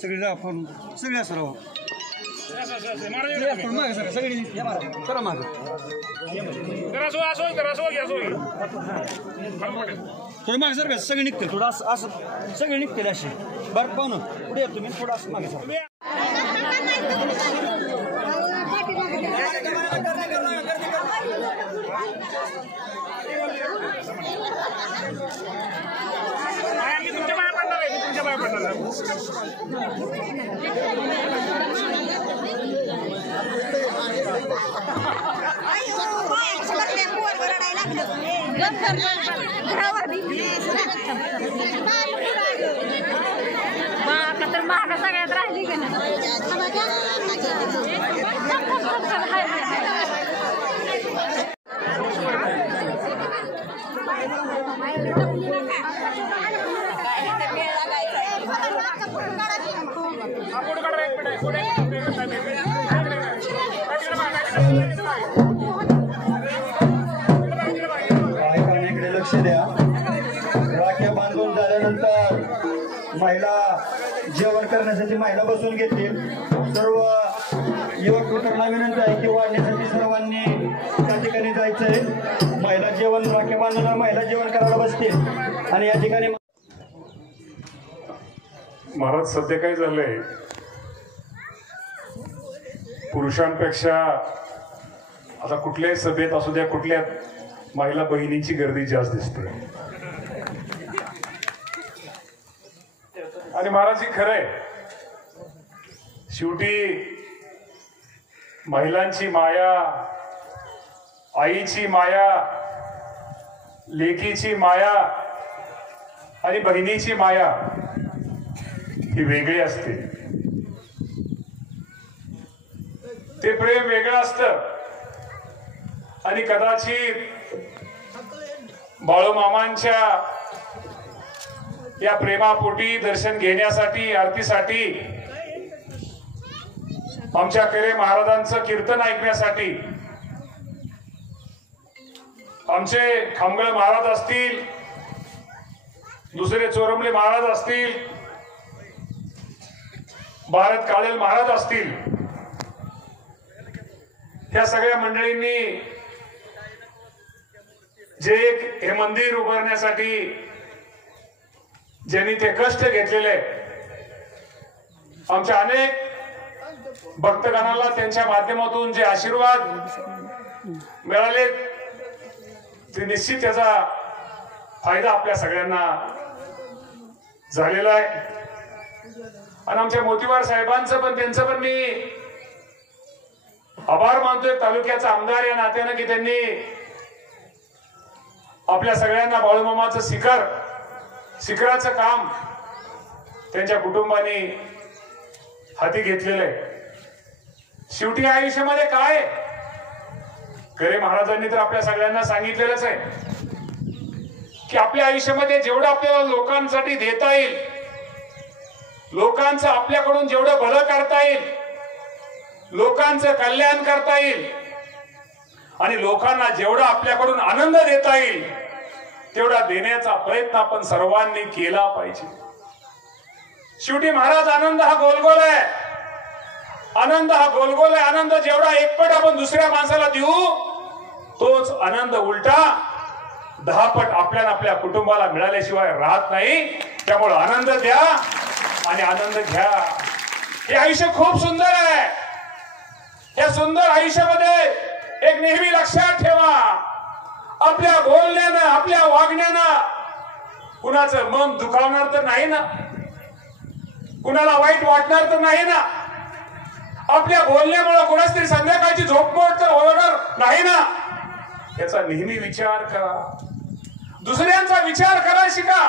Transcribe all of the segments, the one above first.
सगळी आपण सगळी असं मागे सर सगळी करा मागे थोडं मागे सर सगळे निघतील थोडं असं सगळे निघतील असे बरं पाहून पुढे येतो मी थोडं असं मागे सर तर महाग सगळ्यात राहिली की लक्ष द्या राख्या बांधून झाल्यानंतर महिला जेवण करण्यासाठी महिला बसून घेतील सर्व युवक मित्रांना विनंती आहे की वाढण्यासाठी सर्वांनी त्या ठिकाणी जायचंय महिला जेवण राख्या बांधून महिला जेवण करायला बसतील आणि या ठिकाणी महाराज सध्या काय झालंय पुरुषांपेक्षा आता कुठल्याही सभेत असू द्या कुठल्या महिला बहिणींची गर्दी जास्त दिसते आणि महाराज खरंय शेवटी महिलांची माया आईची माया लेकीची माया आणि बहिणीची माया ही वेगळी असते ते प्रेम वेगळं असतं आणि कदाचित बाळूमामांच्या या प्रेमापोटी दर्शन घेण्यासाठी आरतीसाठी आमच्या केरे महाराजांचं कीर्तन ऐकण्यासाठी आमचे खामगळ महाराज असतील दुसरे चोरमले महाराज असतील भारत काळेल महाराज असतील या सगळ्या मंडळींनी जे हे मंदिर उभारण्यासाठी ज्यांनी ते कष्ट घेतलेले आमच्या अनेक भक्तगणाला त्यांच्या माध्यमातून जे आशीर्वाद मिळाले ते निश्चित त्याचा फायदा आपल्या सगळ्यांना झालेला आहे आणि आमच्या मोतीवार साहेबांचं पण त्यांचं पण मी आभार मानतोय तालुक्याचा आमदार या नात्यानं की त्यांनी आपल्या सगळ्यांना बाळूमामाचं शिखराचं काम त्यांच्या कुटुंबाने हाती घेतलेलं आहे शेवटी आयुष्यामध्ये काय खरे महाराजांनी तर आपल्या सगळ्यांना सांगितलेलंच आहे की आपल्या आयुष्यामध्ये जेवढं आपल्याला लोकांसाठी देता येईल लोकांचं आपल्याकडून जेवढं भलं करता येईल लोकांचं कल्याण करता येईल आणि लोकांना जेवढा आपल्याकडून आनंद देता येईल तेवढा देण्याचा प्रयत्न आपण सर्वांनी केला पाहिजे शेवटी महाराज आनंद हा गोलगोल आहे आनंद हा गोलगोल आहे आनंद जेवढा एकपट आपण दुसऱ्या माणसाला देऊ तोच आनंद उलटा 10 पट आपल्या कुटुंबाला मिळाल्याशिवाय राहत नाही त्यामुळे आनंद द्या आणि आनंद घ्या हे आयुष्य खूप सुंदर आहे या सुंदर आयुष्यामध्ये एक नेहमी लक्षात ठेवा आपल्या बोलण्यानं आपल्या वागण्यानं कुणाचं मन दुखावणार तर नाही ना कुणाला वाईट वाटणार तर नाही ना आपल्या बोलण्यामुळे कुणाच तरी संध्याकाळची झोपमोड तर होणार नाही ना याचा नेहमी विचार करा दुसऱ्यांचा विचार करायला शिका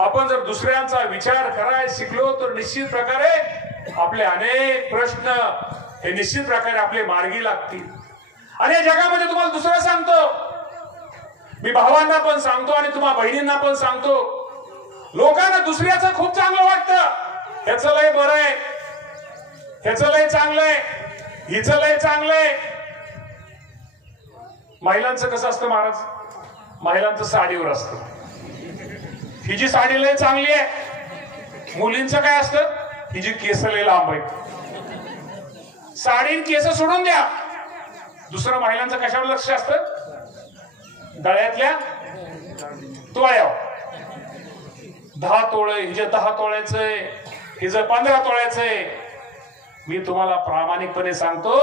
आपण जर दुसऱ्यांचा विचार करायला शिकलो तर निश्चित प्रकारे आपले अनेक प्रश्न हे निश्चित प्रकारे आपले मार्गी लागतील आणि या जगामध्ये तुम्हाला दुसरं सांगतो मी भावांना पण सांगतो आणि तुम्हा बहिणींना पण सांगतो लोकांना दुसऱ्याचं खूप चांगलं वाटतं ह्याचं लय बरं आहे ह्याचं लय चांगलं आहे हिचं लय चांगलं आहे महिलांचं कसं असतं महाराज महिलांचं साडीवर असतं. ही जी साडी लय चांगली आहे. मुलींचं काय असतं, ही जी केस लय लांब आहेत. साडी केस सोडून द्या, दुसरं महिलांचं कशावर लक्ष असतं, गळ्यातल्या तोळ्यावर. 10 तोळे, हिजे 10 तोळ्याचं आहे, हिचं 15 तोळ्याचं आहे. मी तुम्हाला प्रामाणिकपणे सांगतो,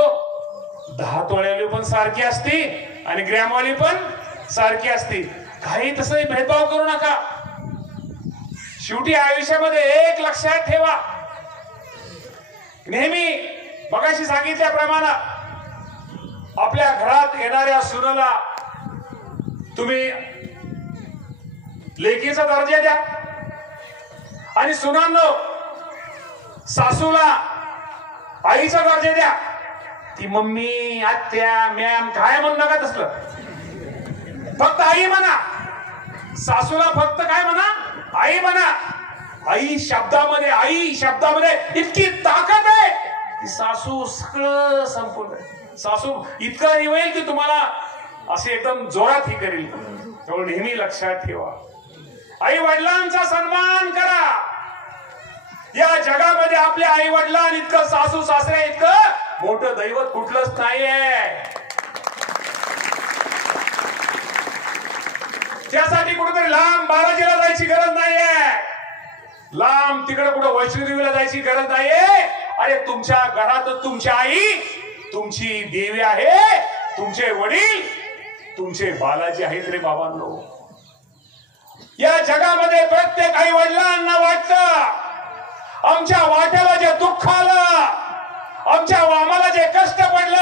10 तोळ्याली पण सारखी असती आणि ग्रॅमवाली पण सारखी असती. काही तसं भेदभाव करू नका. शेवटी आयुष्यामध्ये एक लक्षात ठेवा, नेहमी मगाशी सांगितल्याप्रमाणे आपल्या घरात येणाऱ्या सुनेला तुम्ही लेकीचा दर्जा द्या आणि सुनांनो सासूला आईचा दर्जा द्या. ती मम्मी, आत्या, मॅम काय म्हणू नका तसलं. फक्त आई म्हणा. सासूला फक्त काय म्हणा, आई म्हणा. आई शब्दामध्ये इतकी ताकद आहे की सासू सगळं संपूर्ण. सासू इतकं निवडेल की तुम्हाला असे एकदम जोरात ही करेल. त्यामुळे नेहमी लक्षात ठेवा, आई वडिलांचा सन्मान करा. या जगामध्ये आपल्या आई वडिलांनी इतकं, सासू सासरे इतकं मोठं दैवत कुठलंच नाहीये. त्यासाठी कुठेतरी लांब बालाजीला जायची गरज नाहीये, लांब तिकडे कुठं वैष्णोदेवीला जायची गरज नाहीये. अरे तुमच्या घरातच तुमची आई, तुमची देवी आहे, तुमचे वडील, तुमचे बालाजी आहेत रे बाबांनो. या जगामध्ये प्रत्येक आई वडिलांना वाटतं आमच्या वाट्याला जे दुःख आलं, आम्हाला जे कष्ट पडलं,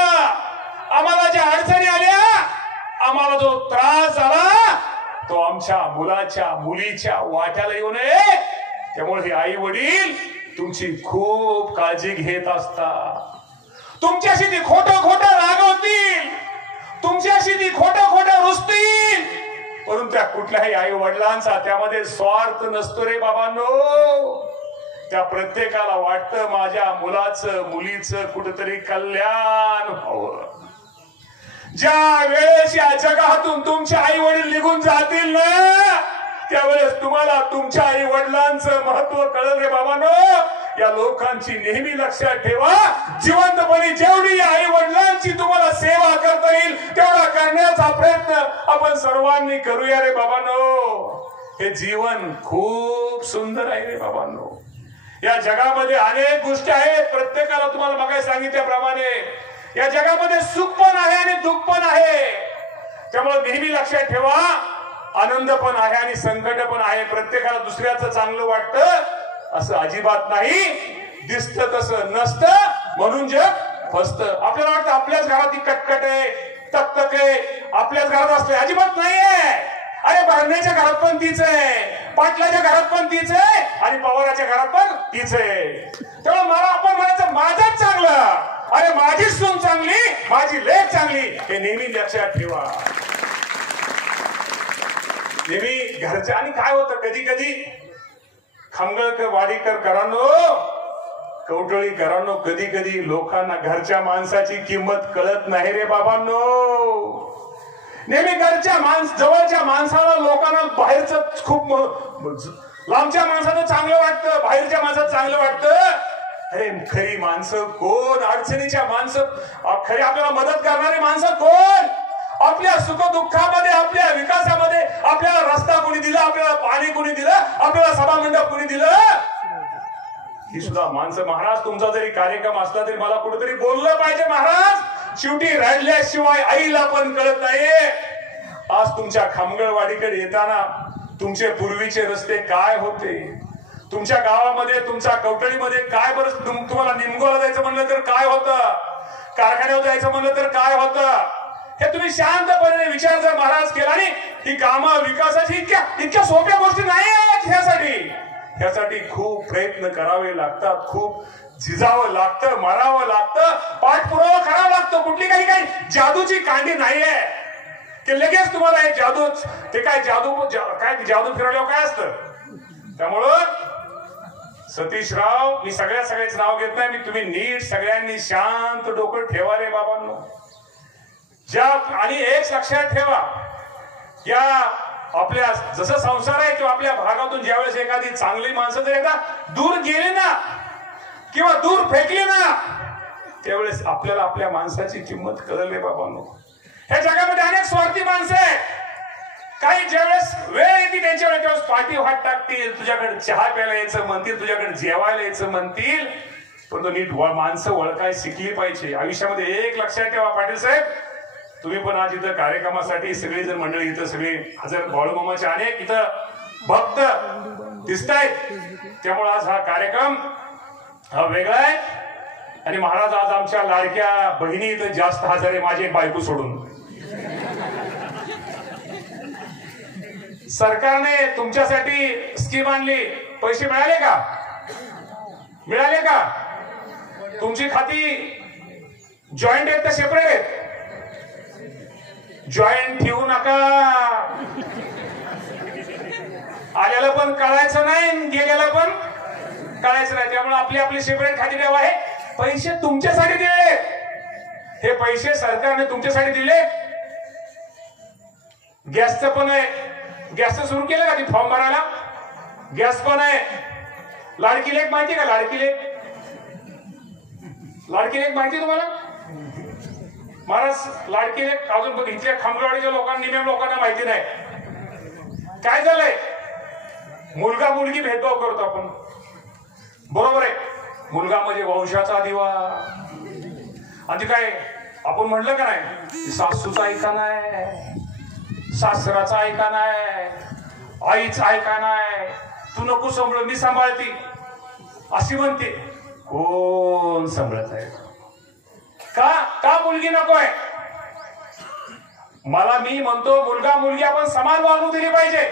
आम्हाला ज्या अडचणी आल्या, आम्हाला जो त्रास झाला, तो आमच्या मुलाच्या मुलीच्या वाट्याला येऊ नये. त्यामुळे हे आई वडील तुमची खूप काळजी घेत असतात. तुमच्याशी ती खोटं रागवतील, तुमच्याशी ती खोटं रुसतील, परंतु त्या कुठल्याही आई वडिलांचा त्यामध्ये स्वार्थ नसतो रे बाबांनो. त्या प्रत्येकाला वाटतं माझ्या मुलाचं मुलीचं कुठेतरी कल्याण व्हावं. ज्या वेळेस या जगातून तुमचे आई वडील निघून जातील ना, त्यावेळेस तुम्हाला तुमच्या आई वडिलांचं महत्व कळेल रे बाबांनो. या लोकांची नेहमी लक्षात ठेवा, जिवंतपणी जेवढी आई वडिलांची तुम्हाला सेवा करता येईल तेवढा करण्याचा प्रयत्न आपण सर्वांनी करूया रे बाबांनो. हे जीवन खूप सुंदर आहे रे बाबांनो. या जगामध्ये अनेक गोष्टी आहेत, प्रत्येकाला तुम्हाला मगाशी सांगितल्याप्रमाणे या जगामध्ये सुख पण आहे आणि दुःख पण आहे. त्यामुळे नेहमी लक्षात ठेवा, आनंद पण आहे आणि संकट पण आहे. प्रत्येकाला दुसऱ्याचं चांगलं वाटतं असं अजिबात नाही. दिसतं तसं नसतं, म्हणून जग फसतं. आपल्याला वाटतं आपल्याच घरात कटकट आहे, तकतक आहे, आपल्याच घरात असते, अजिबात नाहीये. अरे भरण्याच्या घरात पण तीच आहे, पाटलाच्या घरात पण तीच आहे आणि पवाराच्या घरात पण तीच आहे. तेव्हा मला आपण म्हणायचं माझंच चांगलं, अरे माझी सून चांगली, माझी लेक चांगली, हे नेहमी लक्षात ठेवा. नेहमी घरच्या. आणि काय होतं कधी कधी खामगळकर वाडीकर करांनो, कवटळी करांनो, कधी कधी लोकांना घरच्या माणसाची किंमत कळत नाही रे बाबांनो. नेहमी घरच्या जवळच्या माणसाला लोकांना बाहेरचं खूप, लांबच्या माणसाचं चांगलं वाटतं, बाहेरच्या माणसाचं चांगलं वाटतं. अरे खरी माणसं कोण, अडचणीच्या माणसं, खरी आपल्याला मदत करणारी माणसं कोण, आपल्या सुखदुःखामध्ये, आपल्या विकासामध्ये आपल्याला रस्ता कोणी दिला, आपल्याला पाणी कोणी दिलं, आपल्याला सभामंडप कोणी दिलं, ही सुद्धा माणसं. महाराज तुमचा जरी कार्यक्रम असला तरी मला कुठेतरी बोललं पाहिजे महाराज. शेवटी रडल्याशिवाय आईला पण कळत नाही. आज तुमच्या खामगळवाडीकडे येताना तुमचे पूर्वीचे रस्ते काय होते, तुमच्या गावामध्ये, तुमच्या कवटळीमध्ये काय बरं, तुम्हाला निमगोला जायचं म्हणलं तर काय होतं, कारखान्यावर जायचं म्हणलं तर काय होतं, हे तुम्ही शांतपणे विचार जर महाराज केला. आणि ही कामं विकासाची इतक्या सोप्या गोष्टी नाही आहेत. ह्यासाठी खूप प्रयत्न करावे लागतात, खूप झिजावं लागतं, मरावं लागतं, पाठपुरावा करावा लागतो. कुठली काही जादूची कांडी नाहीये की लगेच तुम्हाला एक जादू, ते काय जादू फिरवल्यावर काय असतं. त्यामुळं सतीशराव, मी सगळ्याच नाव घेत नाही, मी तुम्ही नीट सगळ्यांनी शांत डोकं ठेवा रे बाबांनो. आणि एक लक्षात ठेवा, या आपल्या जसं संसार आहे किंवा आपल्या भागातून ज्यावेळेस एखादी चांगली माणसं जर एकदा दूर गेली ना किंवा दूर फेकली ना त्यावेळेस आपल्याला आपल्या माणसाची किंमत कळले बाबांनो. ह्या जगामध्ये अनेक स्वार्थी माणसं आहेत. काही ज्यावेळेस वेळ येते त्यांच्या वेळेस त्यावेळेस पाठी वाट टाकतील, तुझ्याकडे चहा प्यायला यायचं म्हणतील, तुझ्याकडे जेवायला यायचं म्हणतील. पण नीट माणसं ओळखाय शिकली पाहिजे आयुष्यामध्ये. एक लक्षात ठेवा पाटील साहेब, तुम्ही पण आज इथं कार्यक्रमासाठी सगळी जण मंडळी इथं सगळे हजर, बाळूमामाचे अनेक इथं भक्त दिसतायत. त्यामुळे आज हा कार्यक्रम हा वेगळा आहे. आणि महाराज आज आमच्या लाडक्या बहिणी इथं जास्त हजर आहे, माझी एक बायको सोडून. सरकारने तुमच्यासाठी स्कीम आणली, पैसे मिळाले का? मिळाले का? तुमची खाती जॉईंट आहेत का सेपरेट आहेत? जॉईंट ठेवू नका. आल्याला पण कळायचं नाही, गेल्याला पण कळायचं नाही. त्यामुळे आपली आपली सेपरेट खाती ठेवा. आहे पैसे तुमच्यासाठी दिले, हे पैसे सरकारने तुमच्यासाठी दिले. गॅसचं पण आहे, गॅसचं सुरू केलं का ती फॉर्म भरायला? गॅस पण आहे. लाडकी लेक माहिती का? लाडकी लेक, लाडकी लेक माहिती तुम्हाला? महाराज लाडकी लेक अजून इथल्या खामगावडीच्या लोकांना, निम्या लोकांना माहिती नाही. काय झालंय? मुलगा मुलगी भेदभाव करतो आपण, बरोबर आहे. मुलगा म्हणजे वंशाचा दिवा. आणि काय आपण म्हटलं का नाही, सासूचा ऐका नाही, सासराचा ऐका नाही, आईचा ऐका नाही, तू नको सांभाळ मी सांभाळती अशी म्हणते. कोण सांभाळत आहे? का का मुलगी नकोय? मला मी म्हणतो मुलगा मुलगी आपण समान वागणूक दिली पाहिजे.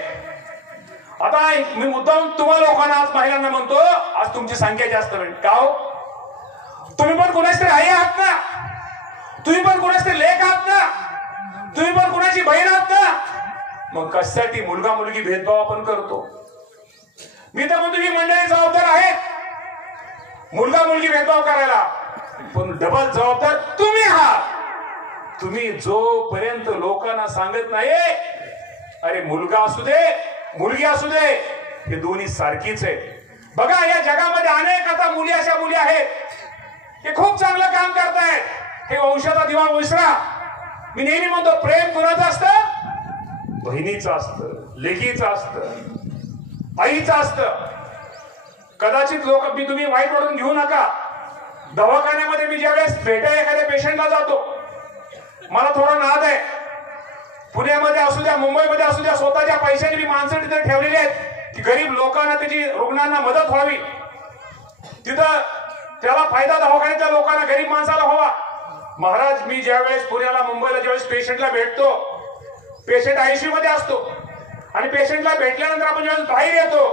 आता मी मुद्दाम तुम्हाला लोकांना आज महिलांना म्हणतो, आज तुमची संख्या जास्त होईल का हो? तुम्ही पण कोणाच तरी आई आहात ना, तुम्ही पण कोणाच तरी लेक आहात ना, तुम्ही पण कोणाची बहीण आहात ना. मग कशासाठी मुलगा मुलगी भेदभाव आपण करतो? मी तर म्हणतो ही मंडळी जबाबदार आहेत मुलगा मुलगी भेदभाव करायला, पण डबल जबाबदार तुम्ही आहात. तुम्ही जोपर्यंत लोकांना सांगत नाही अरे मुलगा असू दे मुलगी असू दे हे दोन्ही सारखीच आहे. बघा या जगामध्ये अनेक आता मुली अशा मुली आहेत हे खूप चांगलं काम करतायत. हे वंशाचा दिवा विसरा. मी नेहमी म्हणतो प्रेम कुणाचं असतं? बहिणीचं असतं, लेकीचं असतं, आईचं असतं. कदाचित लोक मी तुम्ही वाईट वाटून घेऊ नका. दवाखान्यामध्ये मी ज्यावेळेस भेटायला एखाद्या पेशंटला जातो, मला थोडा नाद आहे. पुण्यामध्ये असू द्या, मुंबईमध्ये असू द्या, स्वतःच्या पैशाने मी माणसं तिथे ठेवलेली आहेत की गरीब लोकांना त्याची रुग्णांना मदत व्हावी. तिथं त्याला फायदा दवाखान्यातल्या लोकांना, गरीब माणसाला व्हावा. महाराज मी ज्यावेळेस पुण्याला मुंबईला ज्यावेळेस पेशंटला भेटतो, पेशंट आयसीयू मध्ये असतो आणि पेशंटला भेटल्यानंतर आपण ज्यावेळेस बाहेर येतो,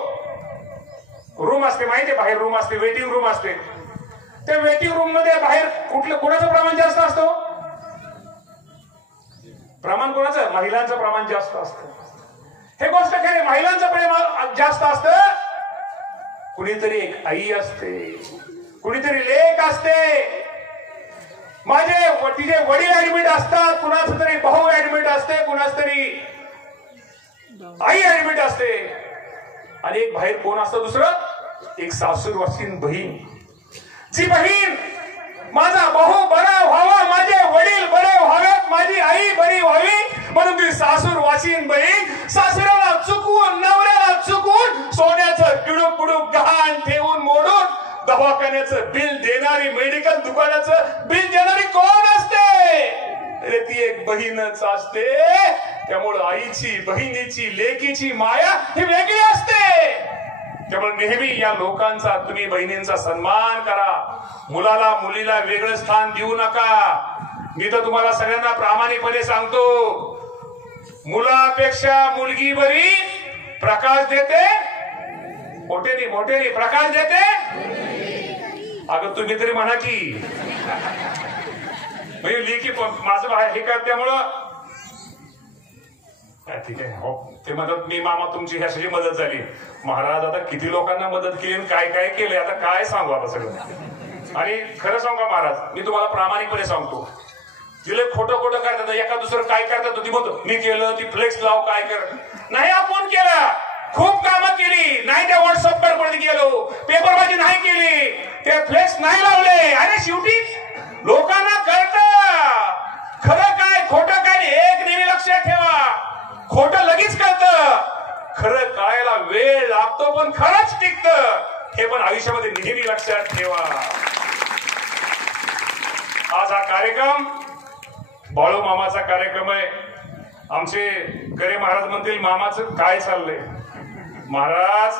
रूम असते माहितीये, बाहेर रूम असते, वेटिंग रूम असते. त्या वेटिंग रूम मध्ये बाहेर कुणाचं प्रमाण जास्त असतं? प्रमाण कोणाचं? महिलांचं प्रमाण जास्त असतं. हे गोष्ट खरी, महिलांचं प्रेम जास्त असतं. कुणीतरी एक आई असते, कुणीतरी लेक असते. माझे तिचे वडील ऍडमिट असतात, कुणाचं तरी भाऊ ऍडमिट असते, कुणाच तरी आई ऍडमिट असते. आणि एक बाहेर कोण असतं? दुसरं एक सासूरवासीन बहीण. जी बहीण माझा भाऊ बरा व्हावा, माझे वडील बरे व्हावेत, माझी आई बरी व्हावी म्हणून ती सासूर वासीन बहीण सासऱ्याला चुकवून, नवऱ्याला चुकवून सोन्याचं किडूक पुडूक गहाण ठेवून मोडून दवाखान्याचं बिल देणारी, मेडिकल दुकानाचं बिल देणारी कोण असते? अरे ती एक बहीणच असते. त्यामुळे आईची, बहिणीची, लेकीची माया ही वेगळी असते. त्यामुळे नेहमी या लोकांचा, तुम्ही बहिणींचा सन्मान करा. मुलाला मुलीला वेगळं स्थान देऊ नका. मी तर तुम्हाला सगळ्यांना प्रामाणिकपणे सांगतो, मुलापेक्षा मुलगी बरी प्रकाश देते, मोठेने प्रकाश देते. अगं तुम्ही तरी म्हणा की म्हणजे लेकी माझं हे कर, त्यामुळं ठीक आहे हो ते म्हणत मी मामा तुमची ह्यासाठी मदत झाली. महाराज आता किती लोकांना मदत केली आणि काय काय केलंय आता काय सांगू आता सगळं. आणि खरं सांगू महाराज, मी तुम्हाला प्रामाणिकपणे सांगतो, तिला खोटं खोटं करतात, एका दुसरं काय करतात, ती म्हणतो मी केलं, ती फ्लेक्स लाव, काय कर नाही, आपण केलं, खूप कामं केली नाही, त्या व्हॉट्सअपवर मध्ये गेलो, पेपरबाजी नाही केली, ते फ्लेक्स नाही लावले. अरे शेवटी लोकांना कळतं खरं काय खोटं काय. एक नेहमी लक्षात ठेवा, खोटं लगेच कळतं, खरं कळायला वेळ लागतो, पण खरंच टिकतं, हे पण आयुष्यामध्ये नेहमी लक्षात ठेवा. आज हा कार्यक्रम बाळू मामाचा कार्यक्रम आहे. आमचे गरे महाराज म्हणतील मामाचं काय चाललंय. महाराज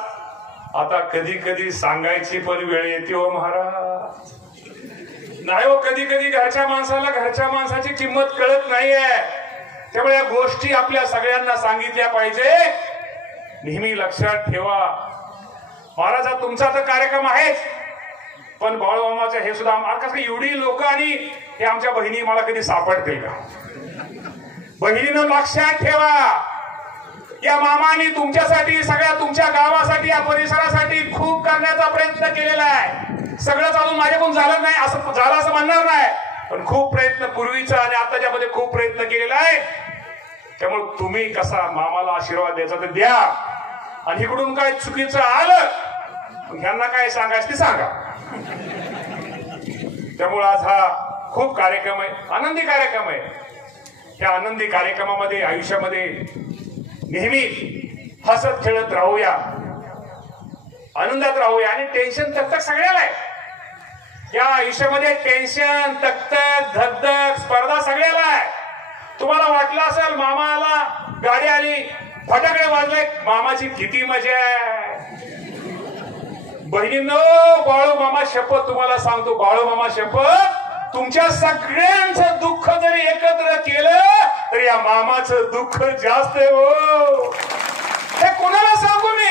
आता कधी कधी सांगायची पण वेळ येते हो महाराज. नाही हो, कधी कधी घरच्या माणसाला घरच्या माणसाची किंमत कळत नाहीये. त्यामुळे या गोष्टी आपल्या सगळ्यांना सांगितल्या पाहिजे. नेहमी लक्षात ठेवा, महाराज हा तुमचा तर कार्यक्रम आहेच, पण बाळूमामाचं हे सुद्धा कसं एवढी लोक आणि हे आमच्या बहिणी मला कधी सापडतील का. बहिणीनं लक्षात ठेवा, या मामाने तुमच्यासाठी, सगळ्या तुमच्या गावासाठी, या परिसरासाठी खूप करण्याचा प्रयत्न केलेला आहे. सगळंच अजून माझ्याकडून झालं नाही असं झालं असं म्हणणार नाही, पण खूप प्रयत्न पूर्वीचा आणि आताच्या मध्ये खूप प्रयत्न केलेला आहे. त्यामुळे तुम्ही कसा मामाला आशीर्वाद द्यायचा तर द्या, आणि इकडून काय चुकीचं आलं ह्यांना काय सांगायचं ते सांगा. त्यामुळे आज हा खूप कार्यक्रम आहे, आनंदी कार्यक्रम आहे. या आनंदी कार्यक्रमामध्ये आयुष्यामध्ये नेहमी हसत खेळत राहूया, आनंदात राहूया, आणि टेन्शन तकतक सगळ्याला आहे. या आयुष्यामध्ये टेन्शन, तकतक, धगधग, स्पर्धा सगळ्याला आहे. तुम्हाला वाटलं असेल मामाला गाडी आली, फटाकडे वाजले, मामाची किती मजा आहे. बहिणींनो, बाळू मामा शपथ तुम्हाला सांगतो, बाळू मामा शपथ, तुमच्या सगळ्यांचं दुःख जरी एकत्र केलं तर या मामाचं दुःख जास्त आहे हो. हे कोणाला सांगू मी.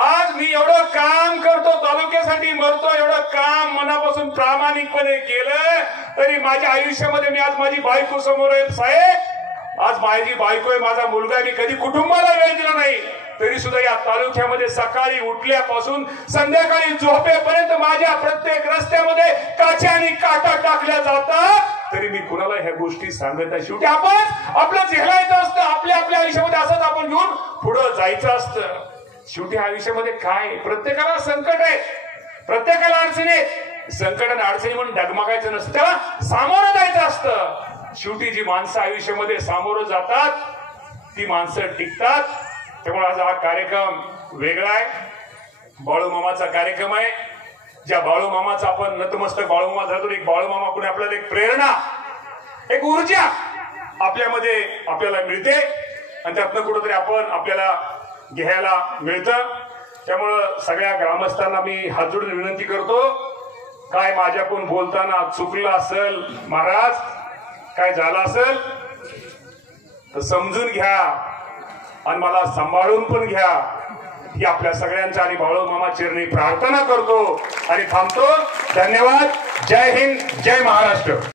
आज मी एवढं काम करतो, तालुक्यासाठी मरतो, एवढं काम मनापासून प्रामाणिकपणे केलं तरी माझ्या आयुष्यामध्ये मी आज माझी बायको समोर आहे. साहेब, आज माझी बायको आहे, माझा मुलगा, मी कधी कुटुंबाला वेळ दिला नाही, तरी सुद्धा या तालुक्यामध्ये सकाळी उठल्यापासून संध्याकाळी झोपेपर्यंत माझ्या प्रत्येक रस्त्यामध्ये काच्या आणि काटा टाकल्या जातात, तरी मी कुणाला ह्या गोष्टी सांगत आहे. शेवटी आपण आपलं झेलायचं असतं, आपल्या आपल्या आयुष्यामध्ये असंच आपण घेऊन पुढं जायचं असतं. शेवटी आयुष्यामध्ये काय, प्रत्येकाला संकट आहे, प्रत्येकाला अडचणी आहेत. संकट आणि अडचणी म्हणून डगमगायचं नसतं, त्याला सामोरं जायचं असतं. शेवटी जी माणसं आयुष्यामध्ये सामोरं जातात ती माणसं टिकतात. त्यामुळे आज हा कार्यक्रम वेगळा आहे, बाळूमामाचा कार्यक्रम आहे. ज्या बाळूमामाचा आपण नतमस्तक बाळूमामा धरतो, एक बाळूमामा कुठे आपल्याला एक प्रेरणा, एक ऊर्जा आपल्यामध्ये आपल्याला मिळते, आणि त्यातनं कुठंतरी आपण आपल्याला घ्यायला मिळतं. त्यामुळं सगळ्या ग्रामस्थांना मी हात जोडून विनंती करतो, काय माझ्याकडून बोलताना चुकलं असेल, महाराज काय झालं असेल तर समजून घ्या आणि मला सांभाळून पण घ्या, ही आपल्या सगळ्यांच्या आणि बाळूमामा चरणी प्रार्थना करतो आणि थांबतो. धन्यवाद. जय हिंद, जय महाराष्ट्र.